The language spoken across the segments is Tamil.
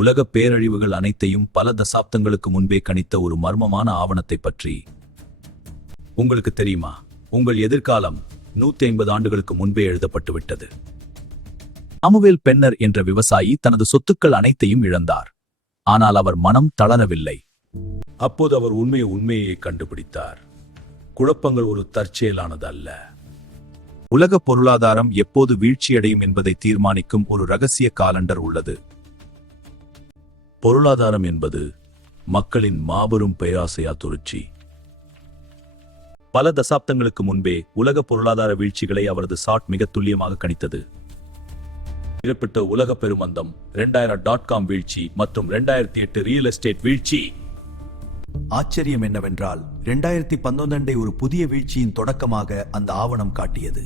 உலகப் பேரழிவுகள் அனைத்தையும் பல தசாப்தங்களுக்கு முன்பே கணித்த ஒரு மர்மமான ஆவணத்தை பற்றி உங்களுக்கு தெரியுமா? உங்கள் எதிர்காலம் 150 ஆண்டுகளுக்கு முன்பே எழுதப்பட்டுவிட்டது. சாமுவேல் பென்னர் என்ற விவசாயி தனது சொத்துக்கள் அனைத்தையும் இழந்தார். ஆனால் அவர் மனம் தளரவில்லை. அப்போது அவர் உண்மையை கண்டுபிடித்தார். குழப்பங்கள் ஒரு தற்செயலானது அல்ல. உலக பொருளாதாரம் எப்போது வீழ்ச்சியடையும் என்பதை தீர்மானிக்கும் ஒரு ரகசிய காலண்டர் உள்ளது. பொருளாதாரம் என்பது மக்களின் மாபெரும் பேராசையா துருச்சி. பல தசாப்தங்களுக்கு முன்பே உலக பொருளாதார வீழ்ச்சிகளை அவரது சாட் மிக துல்லியமாக கணித்தது. ஏற்பட்ட உலக பெருமந்தம், 2000.com வீழ்ச்சி மற்றும் 2008 ரியல் எஸ்டேட் வீழ்ச்சி. ஆச்சரியம் என்னவென்றால் 2019 ஒரு புதிய வீழ்ச்சியின் தொடக்கமாக அந்த ஆவணம் காட்டியது.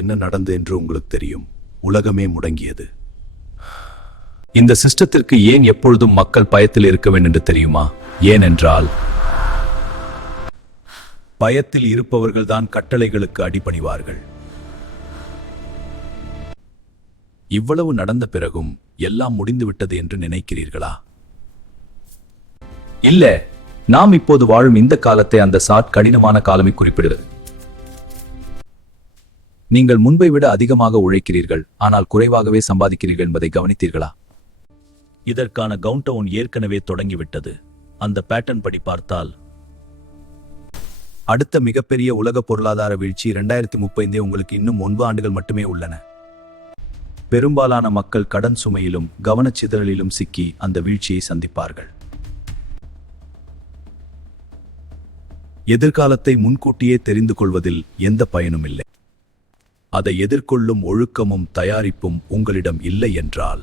என்ன நடந்தது என்று உங்களுக்கு தெரியும். உலகமே முடங்கியது. இந்த சிஸ்டத்திற்கு ஏன் எப்பொழுதும் மக்கள் பயத்தில் இருக்க வேண்டும் என்று தெரியுமா? ஏனென்றால் பயத்தில் இருப்பவர்கள் தான் கட்டளைகளுக்கு அடிபணிவார்கள். இவ்வளவு நடந்த பிறகும் எல்லாம் முடிந்துவிட்டது என்று நினைக்கிறீர்களா? இல்ல, நாம் இப்போது வாழும் இந்த காலத்தை அந்த சாட் கடினமான காலமை குறிப்பிடுகிறது. நீங்கள் முன்பை விட அதிகமாக உழைக்கிறீர்கள், ஆனால் குறைவாகவே சம்பாதிக்கிறீர்கள் என்பதை கவனித்தீர்களா? இதற்கான கவுண்டவுன் ஏற்கனவே தொடங்கிவிட்டது. அந்த பேட்டர்ன் படி பார்த்தால் அடுத்த மிகப்பெரிய உலக பொருளாதார வீழ்ச்சி 2035. உங்களுக்கு இன்னும் 9 ஆண்டுகள் மட்டுமே உள்ளன. பெரும்பாலான மக்கள் கடன் சுமையிலும் கவனச்சிதறலிலும் சிக்கி அந்த வீழ்ச்சியை சந்திப்பார்கள். எதிர்காலத்தை முன்கூட்டியே தெரிந்து கொள்வதில் எந்த பயனும் இல்லை. அதை எதிர்கொள்ளும் ஒழுக்கமும் தயாரிப்பும் உங்களிடம் இல்லை என்றால்